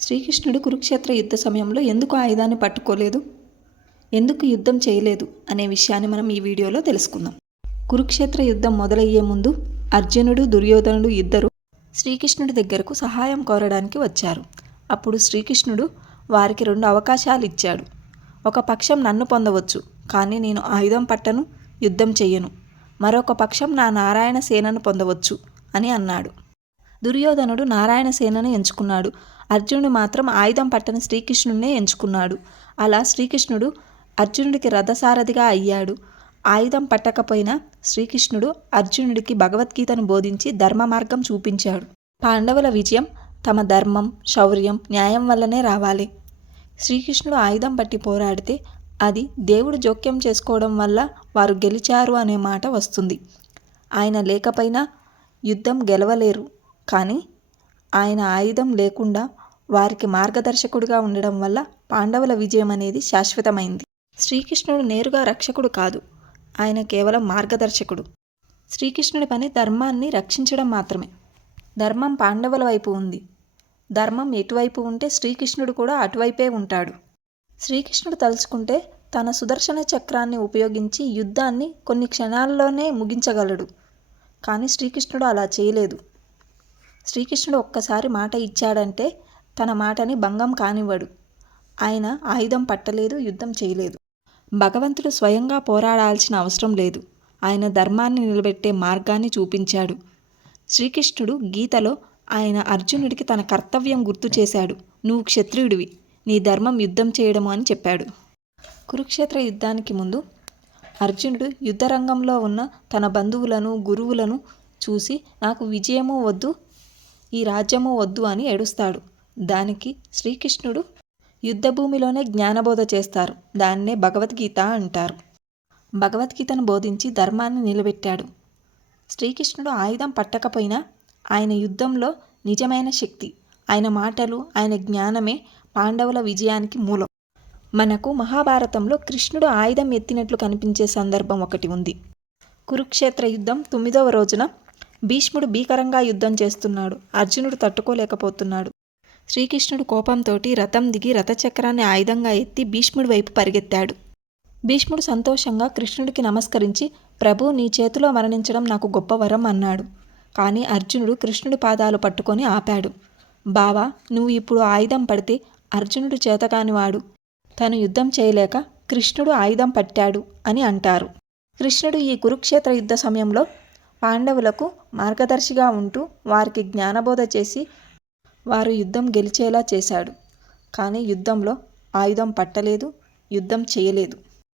శ్రీకృష్ణుడు కురుక్షేత్ర యుద్ధ సమయంలో ఎందుకు ఆయుధాన్ని పట్టుకోలేదు? ఎందుకు యుద్ధం చేయలేదు? అనే విషయాన్ని మనం ఈ వీడియోలో తెలుసుకుందాం. కురుక్షేత్ర యుద్ధం మొదలయ్యే ముందు అర్జునుడు దుర్యోధనుడు ఇద్దరు శ్రీకృష్ణుడి దగ్గరకు సహాయం కోరడానికి వచ్చారు. అప్పుడు శ్రీకృష్ణుడు వారికి రెండు అవకాశాలు ఇచ్చాడు. ఒక పక్షం నన్ను పొందవచ్చు కానీ నేను ఆయుధం పట్టను యుద్ధం చెయ్యను. మరొక పక్షం నా నారాయణ సేనను పొందవచ్చు అని అన్నాడు. దుర్యోధనుడు నారాయణసేనను ఎంచుకున్నాడు. అర్జునుడు మాత్రం ఆయుధం పట్టని శ్రీకృష్ణుడినే ఎంచుకున్నాడు. అలా శ్రీకృష్ణుడు అర్జునుడికి రథసారథిగా అయ్యాడు. ఆయుధం పట్టకపోయినా శ్రీకృష్ణుడు అర్జునుడికి భగవద్గీతను బోధించి ధర్మ మార్గం చూపించాడు. పాండవుల విజయం తమ ధర్మం శౌర్యం న్యాయం వల్లనే రావాలి. శ్రీకృష్ణుడు ఆయుధం పట్టి పోరాడితే అది దేవుడు జోక్యం చేసుకోవడం వల్ల వారు గెలిచారు అనే మాట వస్తుంది. ఆయన లేకపోయినా యుద్ధం గెలవలేరు. కానీ ఆయన ఆయుధం లేకుండా వారికి మార్గదర్శకుడిగా ఉండడం వల్ల పాండవుల విజయం అనేది శాశ్వతమైంది. శ్రీకృష్ణుడు నేరుగా రక్షకుడు కాదు. ఆయన కేవలం మార్గదర్శకుడు. శ్రీకృష్ణుడి పని ధర్మాన్ని రక్షించడం మాత్రమే. ధర్మం పాండవుల వైపు ఉంది. ధర్మం ఎటువైపు ఉంటే శ్రీకృష్ణుడు కూడా అటువైపే ఉంటాడు. శ్రీకృష్ణుడు తలుచుకుంటే తన సుదర్శన చక్రాన్ని ఉపయోగించి యుద్ధాన్ని కొన్ని క్షణాల్లోనే ముగించగలడు. కానీ శ్రీకృష్ణుడు అలా చేయలేదు. శ్రీకృష్ణుడు ఒక్కసారి మాట ఇచ్చాడంటే తన మాటని భంగం కానివ్వడు. ఆయన ఆయుధం పట్టలేదు యుద్ధం చేయలేదు. భగవంతుడు స్వయంగా పోరాడాల్సిన అవసరం లేదు. ఆయన ధర్మాన్ని నిలబెట్టే మార్గాన్ని చూపించాడు. శ్రీకృష్ణుడు గీతలో ఆయన అర్జునుడికి తన కర్తవ్యం గుర్తు చేశాడు. నువ్వు క్షత్రియుడివి. నీ ధర్మం యుద్ధం చేయడము అని చెప్పాడు. కురుక్షేత్ర యుద్ధానికి ముందు అర్జునుడు యుద్ధరంగంలో ఉన్న తన బంధువులను గురువులను చూసి నాకు విజయము వద్దు ఈ రాజ్యము వద్దు అని ఏడుస్తాడు. దానికి శ్రీకృష్ణుడు యుద్ధభూమిలోనే జ్ఞానబోధ చేస్తారు. దాన్నే భగవద్గీత అంటారు. భగవద్గీతను బోధించి ధర్మాన్ని నిలబెట్టాడు. శ్రీకృష్ణుడు ఆయుధం పట్టకపోయినా ఆయన యుద్ధంలో నిజమైన శక్తి ఆయన మాటలు ఆయన జ్ఞానమే పాండవుల విజయానికి మూలం. మనకు మహాభారతంలో కృష్ణుడు ఆయుధం ఎత్తినట్లు కనిపించే సందర్భం ఒకటి ఉంది. కురుక్షేత్ర యుద్ధం తొమ్మిదవ రోజున భీష్ముడు భీకరంగా యుద్ధం చేస్తున్నాడు. అర్జునుడు తట్టుకోలేకపోతున్నాడు. శ్రీకృష్ణుడు కోపంతోటి రథం దిగి రథచక్రాన్ని ఆయుధంగా ఎత్తి భీష్ముడి వైపు పరిగెత్తాడు. భీష్ముడు సంతోషంగా కృష్ణుడికి నమస్కరించి ప్రభు నీ చేతిలో మరణించడం నాకు గొప్ప వరం అన్నాడు. కానీ అర్జునుడు కృష్ణుడి పాదాలు పట్టుకొని ఆపాడు. బావా నువ్వు ఇప్పుడు ఆయుధం పడితే అర్జునుడు చేతకానివాడు. తను యుద్ధం చేయలేక కృష్ణుడు ఆయుధం పట్టాడు అని అంటారు. కృష్ణుడు ఈ కురుక్షేత్ర యుద్ధ సమయంలో పాండవులకు మార్గదర్శిగా ఉంటూ వారికి జ్ఞానబోధ చేసి వారు యుద్ధం గెలిచేలా చేశాడు. కానీ యుద్ధంలో ఆయుధం పట్టలేదు యుద్ధం చేయలేదు.